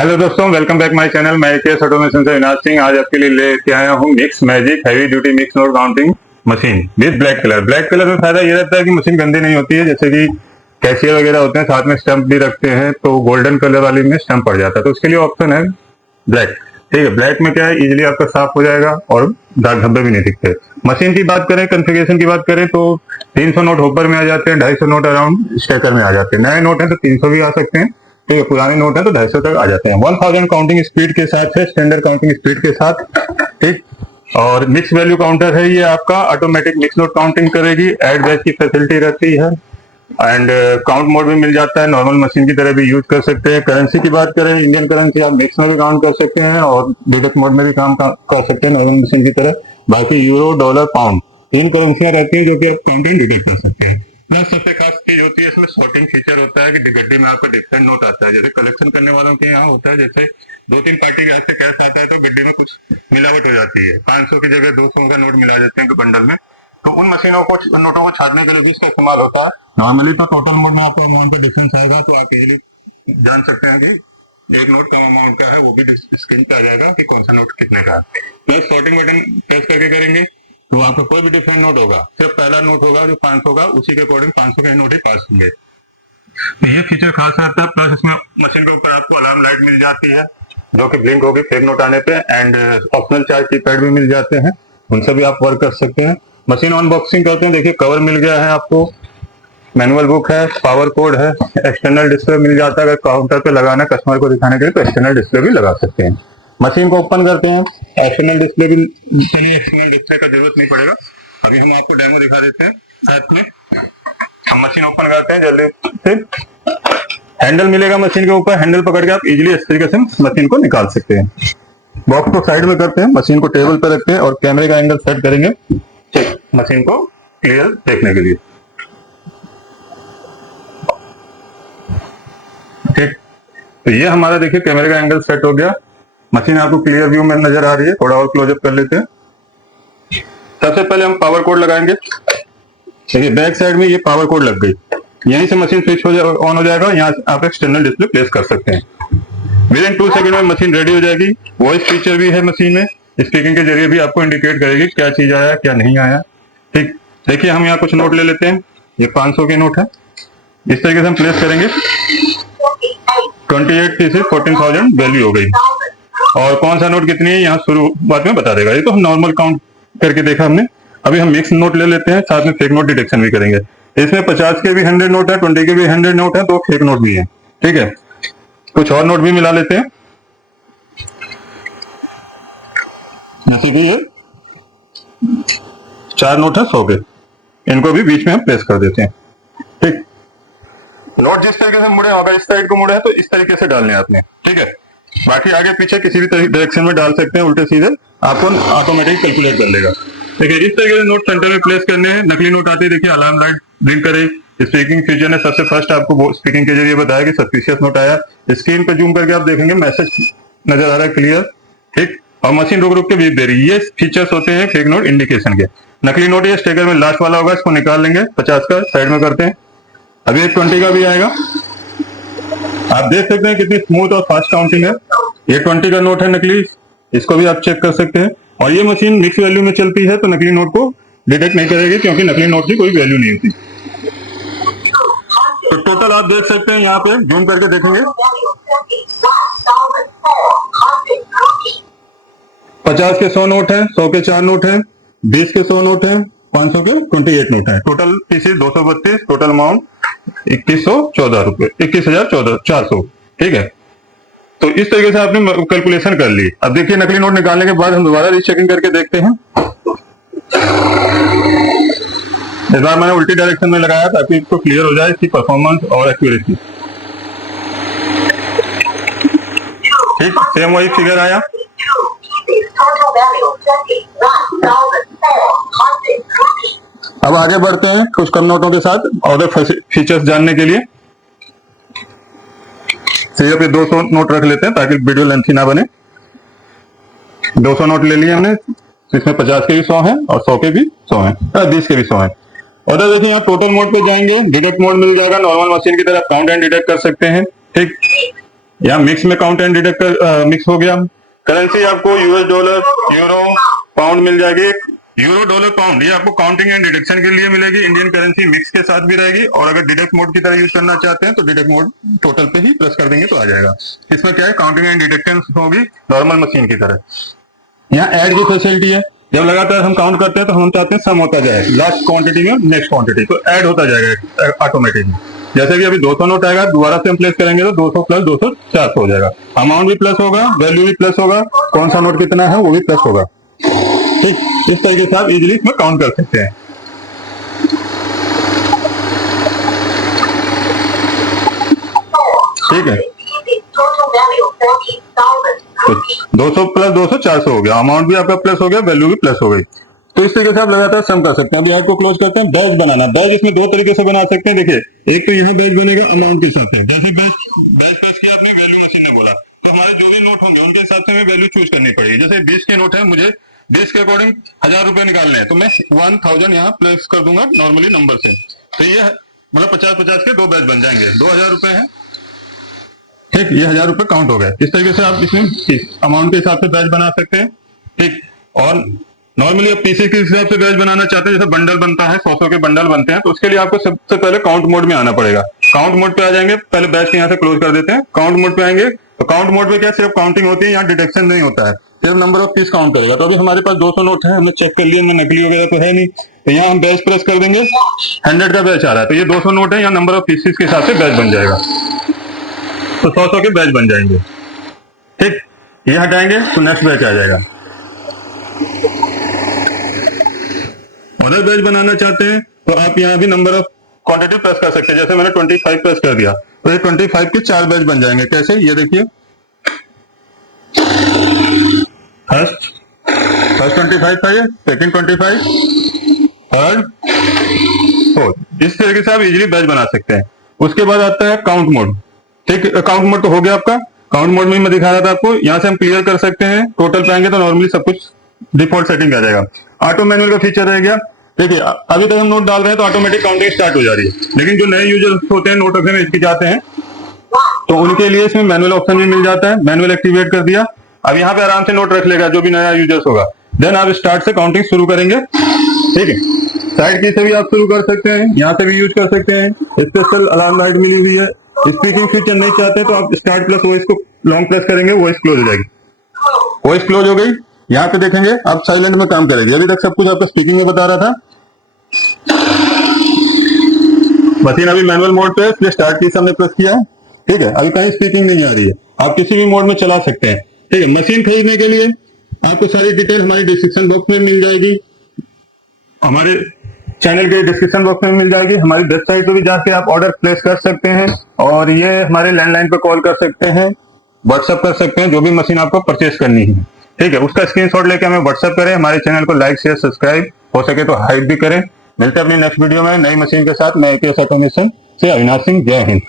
Hello दोस्तों, welcome back my channel. मैं KS automation से विनाश सिंह आज आपके लिए लेके आया हूँ mix magic heavy duty mix note counting machine with black colour. Black colour में फायदा ये रहता है कि मशीन गंदी नहीं होती है। जैसे कि कैशियर वगैरह होते हैं साथ में स्टंप भी रखते हैं, तो गोल्डन कलर वाली में स्टंप पड़ जाता है, तो उसके लिए ऑप्शन है ब्लैक। ठीक है, ब्लैक में क्या है, इजिली आपका साफ हो जाएगा और दाग धब्बे भी नहीं दिखते। मशीन की बात करें, कॉन्फ़िगरेशन की बात करें तो 300 नोट होपर में आ जाते हैं, 250 नोट अराउंड स्टेकर में आ जाते हैं। नए नोट है तो 300 भी आ सकते हैं, ठीक है, पुराने नोट है तो 250 तक आ जाते हैं। 1000 काउंटिंग स्पीड के साथ है, स्टैंडर्ड काउंटिंग स्पीड के साथ। ठीक, और मिक्स वैल्यू काउंटर है ये आपका, ऑटोमेटिक मिक्स नोट काउंटिंग करेगी, एड बैच की फैसिलिटी रहती है एंड काउंट मोड भी मिल जाता है, नॉर्मल मशीन की तरह भी यूज कर सकते हैं। करेंसी की बात करें, इंडियन करेंसी आप मिक्स में भी काउंट कर सकते हैं और डिडक्ट मोड में भी काम कर सकते हैं नॉर्मल मशीन की तरह। बाकी यूरो, डॉलर, पाउंड 3 करेंसियां रहती हैं जो कि आप काउंटिंग डिडक्ट कर सकते हैं। प्लस सबसे खास चीज होती है इसमें सॉर्टिंग फीचर होता है कि गड्ढे में आपका डिफरेंट नोट आता है। जैसे कलेक्शन करने वालों के यहाँ होता है, जैसे 2-3 पार्टी के हाथ से कैश आता है तो गड्ढे में कुछ मिलावट हो जाती है, 500 की जगह 200 का नोट मिला देते हैं बंडल में, तो उन मशीनों को, नोटों को छाटने के लिए भी इसका इस्तेमाल होता है। नॉर्मली तो टोटल मोड में आपको अमाउंट का डिफरेंस आएगा तो आप इजीली जान सकते हैं कि एक नोट कम अमाउंट का है, वो भी स्क्रीन पे आ जाएगा कि कौन सा नोट कितने का है। प्लस सॉर्टिंग बटन प्रेस करके करेंगे तो आपका कोई भी डिफरेंट नोट होगा, सिर्फ पहला नोट होगा जो 500 का, उसी के अकॉर्डिंग 500 के नोट ही पास होंगे। तो ये फीचर खास रहता है। प्लस इसमें मशीन के ऊपर आपको अलार्म लाइट मिल जाती है जो कि ब्लिंक होगी फेक नोट आने पे, एंड ऑप्शनल चार्ज कीपैड भी मिल जाते हैं, उनसे भी आप वर्क कर सकते हैं। मशीन अनबॉक्सिंग करते हैं, देखिए कवर मिल गया है आपको, मैनुअल बुक है, पावर कोड है, एक्सटर्नल डिस्प्ले मिल जाता है। अगर काउंटर पे लगाना है कस्टमर को दिखाने के लिए तो एक्सटर्नल डिस्प्ले भी लगा सकते हैं। मशीन को ओपन करते हैं, एक्सटर्नल डिस्प्ले भी, चलिए एक्सटर्नल डिस्प्ले का जरूरत नहीं पड़ेगा, अभी हम आपको डेमो दिखा देते हैं साथ में। हम मशीन ओपन करते हैं जल्दी से, हैंडल मिलेगा मशीन के ऊपर, हैंडल पकड़ के आप इजीली इस तरीके से मशीन को निकाल सकते हैं। बॉक्स को साइड में करते हैं, मशीन को टेबल पर रखते हैं और कैमरे का एंगल सेट करेंगे मशीन को क्लियर देखने के लिए। ठीक, तो ये हमारा देखिए कैमरे का एंगल सेट हो गया, मशीन आपको क्लियर व्यू में नजर आ रही है। थोड़ा और क्लोजअप कर लेते हैं। सबसे पहले हम पावर कोड लगाएंगे। देखिए बैक साइड में ये पावर कोड लग गई, यहीं से मशीन स्विच ऑन हो जाएगा, यहाँ आप एक्सटर्नल डिस्प्ले प्लेस कर सकते हैं। विद इन 2 सेकंड में मशीन रेडी हो जाएगी। वॉइस फीचर भी है मशीन में, स्पीकिंग के जरिए भी आपको इंडिकेट करेगी क्या चीज आया क्या नहीं आया। ठीक, देखिए हम यहाँ कुछ नोट ले लेते हैं, ये 500 के नोट है, इस तरीके से हम प्लेस करेंगे। 28 पीसेस 14,000 वैल्यू हो गई, और कौन सा नोट कितनी है यहाँ शुरुआत में बता देगा। ये तो हम नॉर्मल काउंट करके देखा हमने। अभी हम मिक्स नोट ले लेते हैं, साथ में फेक नोट डिटेक्शन भी करेंगे। इसमें 50 के भी 100 नोट है, 20 के भी 100 नोट है, 2 फेक नोट भी है। ठीक है, कुछ और नोट भी मिला लेते हैं, जैसे कि ये 4 नोट है 100 के, इनको भी बीच में हम प्लेस कर देते हैं। ठीक, नोट जिस तरीके से मुड़े, अगर इस साइड को मुड़े हैं तो इस तरीके से डालने हैं आपने। ठीक है, बाकी आगे पीछे किसी भी डायरेक्शन में डाल सकते हैं, उल्टे सीधे आपको ऑटोमेटिक कैलकुलेट कर लेगा। देखिए इस तरीके से नोट सेंटर में प्लेस करने हैं। नकली नोट आते ही देखिए अलार्म लाइट ब्लिंक करे। स्पीकिंग फीचर ने सबसे फर्स्ट आपको स्पीकिंग के जरिए बताया कि सस्पिशियस नोट आया। स्क्रीन पे जूम करके आप देखेंगे मैसेज नजर आ रहा है क्लियर। ठीक, और मशीन रुक रुक के बीप दे रही है। ये फीचर्स होते हैं फेक नोट इंडिकेशन के। नकली नोट ये स्टिकर में लास्ट वाला होगा, इसको निकाल लेंगे, 50 का साइड में करते हैं। अभी एक 20 का भी आएगा, आप देख सकते हैं कितनी स्मूथ और फास्ट काउंटिंग है। ये 20 का नोट है नकली, इसको भी आप चेक कर सकते हैं। और ये मशीन मिक्स वैल्यू में चलती है तो नकली नोट को डिटेक्ट नहीं करेगी, क्योंकि नकली नोट की कोई वैल्यू नहीं होती। तो टोटल आप देख सकते हैं, यहाँ पे जूम करके देखेंगे 50 के 100 नोट है, 100 के 4 नोट है, 20 के 100 नोट है, 500 के 28 नोट है। टोटल पीसेस 232, टोटल अमाउंट 2114 रुपए, 21,400। ठीक है, तो इस तरीके से आपने कैलकुलेशन कर ली। अब देखिए नकली नोट निकालने के बाद हम दोबारा रीचेकिंग करके देखते हैं। इस बार मैंने उल्टी डायरेक्शन में लगाया ताकि इसको क्लियर हो जाए इसकी परफॉर्मेंस और एक्यूरेसी। ठीक, सेम वही फिगर आया। अब आगे बढ़ते हैं कुछ कम नोटों के साथ और फीचर्स जानने के लिए। सिर्फ पे 200 नोट रख लेते हैं ताकि वीडियो लेंथी ना बने। 200 नोट ले लिए हमने, इसमें 50 के भी 100 हैं और 100 के भी 100 हैं, 20 के भी 100 हैं। और देखिए यहाँ टोटल मोड पे जाएंगे, डिडक्ट मोड मिल जाएगा, नॉर्मल मशीन की तरह काउंट एंड डिडक्ट कर सकते हैं। ठीक, यहाँ मिक्स में काउंट एंड डिडक्ट मिक्स हो गया। करेंसी आपको यूएस डॉलर, यूरो, पाउंड मिल जाएगी। यूरो, डॉलर, पाउंड ये आपको काउंटिंग एंड डिडक्शन के लिए मिलेगी। इंडियन करेंसी मिक्स के साथ भी रहेगी, और अगर डिडक्ट मोड की तरह यूज करना चाहते हैं तो डिडक्ट मोड टोटल पे ही प्लस कर देंगे तो आ जाएगा। इसमें क्या है, काउंटिंग एंड डिडक्शन होगी नॉर्मल मशीन की तरह। यहाँ ऐड की फैसिलिटी है, जब लगातार हम काउंट करते हैं तो हम चाहते हैं सम होता जाए लास्ट क्वांटिटी में नेक्स्ट क्वांटिटी, तो ऐड होता जाएगा ऑटोमेटिकली। जैसे कि अभी 200 नोट आएगा, दोबारा से हम प्लेस करेंगे तो 200 प्लस 200 400 हो जाएगा। अमाउंट भी प्लस होगा, वैल्यू भी प्लस होगा, कौन सा नोट कितना है वो भी प्लस होगा। ठीक, इस तरीके से आप इजीली इसमें काउंट कर सकते हैं। ठीक है, तो 200 प्लस 200 400 हो गया, अमाउंट भी आपका प्लस हो गया, वैल्यू भी प्लस हो गई। तो इस तरीके से आप लगातार सम कर सकते हैं। अभी आपको क्लोज करते हैं। बैच बनाना, बैच इसमें दो तरीके से बना सकते हैं। देखिए, एक तो यहाँ बैच बनेगा अमाउंट के हिसाब से, जैसे बैच प्लस किया आपने वैल्यू मशीन ने बोला, तो हमारे जो भी नोट होंगे उनके हिसाब से हमें वैल्यू चूज करनी पड़ेगी। जैसे 20 के नोट है, मुझे 20 के अकॉर्डिंग 1000 रुपए निकालने हैं, तो मैं 1000 यहाँ प्लेस कर दूंगा नॉर्मली नंबर से। तो ये मतलब 50-50 के दो बैच बन जाएंगे, 2000 रुपए है। ठीक, ये 1000 रुपए काउंट हो गए। इस तरीके से आप इसमें अमाउंट के हिसाब से बैच बना सकते हैं। ठीक, और नॉर्मली आप पीसी के हिसाब से बैच बनाना चाहते हैं, जैसे बंडल बनता है, 100 के बंडल बनते हैं, तो उसके लिए आपको सबसे पहले काउंट मोड में आना पड़ेगा। काउंट मोड पे आ जाएंगे, पहले बैच के यहाँ से क्लोज कर देते हैं। काउंट मोड पे आएंगे तो काउंट मोड में क्या सिर्फ काउंटिंग होती है, यहाँ डिडक्शन नहीं होता है, सिर्फ नंबर ऑफ पीस काउंट करेगा। तो अभी हमारे पास 200 नोट है, हमने चेक कर लिया, नकली वगैरह तो है नहीं, तो यहाँ हम बैच प्रेस कर देंगे, 100 का बैच आ रहा है, तो ये 200 नोट है, यहाँ नंबर ऑफ पीसेस के हिसाब से बैच बन जाएगा, तो 100 के बैच बन जाएंगे। ठीक, ये हटाएंगे तो नेक्स्ट बैच आ जाएगा। अदर बैच बनाना चाहते हैं तो आप यहाँ भी नंबर ऑफ क्वांटिटी प्रेस कर सकते हैं। जैसे मैंने 25 प्रेस कर दिया, तो ये 25 के 4 बैच बन जाएंगे। कैसे, ये देखिए, फर्स्ट 25 था, ये सेकंड 25, थर्ड, फोर्थ। इस तरीके से आप इजीली बैच बना सकते हैं। उसके बाद आता है काउंट मोड। ठीक, काउंट मोड तो हो गया आपका। काउंट मोड में मैं दिखा रहा था आपको, यहाँ से हम क्लियर कर सकते हैं। टोटल पे आएंगे तो नॉर्मली सब कुछ डिफॉल्ट सेटिंग आ जाएगा। ऑटो मैनुअल का फीचर रह गया। देखिए, अभी तक हम नोट डाल रहे हैं तो ऑटोमेटिक काउंटिंग स्टार्ट हो जा रही है, लेकिन जो नए यूजर्स होते हैं, नोट रखने में हिचकिचाते हैं, तो उनके लिए इसमें मैनुअल ऑप्शन भी मिल जाता है। मैनुअल एक्टिवेट कर दिया, अब यहाँ पे आराम से नोट रख लेगा जो भी नया यूजर्स होगा। देन आप स्टार्ट से काउंटिंग शुरू करेंगे। ठीक है, साइड की से भी आप शुरू कर सकते हैं, यहाँ से भी यूज कर सकते हैं। स्पेशल अलार्म लाइट मिली हुई है। स्पीकिंग फीचर नहीं चाहते तो आप स्टार्ट प्लस वॉइस को लॉन्ग प्रेस करेंगे, वॉइस क्लोज हो जाएगी। वॉइस क्लोज हो गई, यहाँ पे देखेंगे आप साइलेंट में काम करेगी। अभी तक सब कुछ आपको स्पीकिंग में बता रहा था। मशीन अभी मैनुअल मोड पे है, इसलिए स्टार्ट की हमने प्रेस किया है। ठीक है, अभी कहीं स्पीकिंग नहीं आ रही है, आप किसी भी मोड में चला सकते हैं। ठीक है, मशीन खरीदने के लिए आपको सारी डिटेल हमारी डिस्क्रिप्शन बॉक्स में मिल जाएगी, हमारे चैनल के डिस्क्रिप्शन बॉक्स में मिल जाएगी। हमारी वेबसाइट पे भी जाके आप ऑर्डर प्लेस कर सकते हैं, और ये हमारे लैंडलाइन पे कॉल कर सकते हैं, व्हाट्सएप कर सकते हैं, जो भी मशीन आपको परचेस करनी है। ठीक है, उसका स्क्रीनशॉट लेके हमें व्हाट्सएप करें। हमारे चैनल को लाइक शेयर सब्सक्राइब हो सके तो हाइप भी करें। मिलते हैं अपनी नेक्स्ट वीडियो में नई मशीन के साथ। मैं एपीएस ऑटोमेशन से अविनाश सिंह, जय हिंद।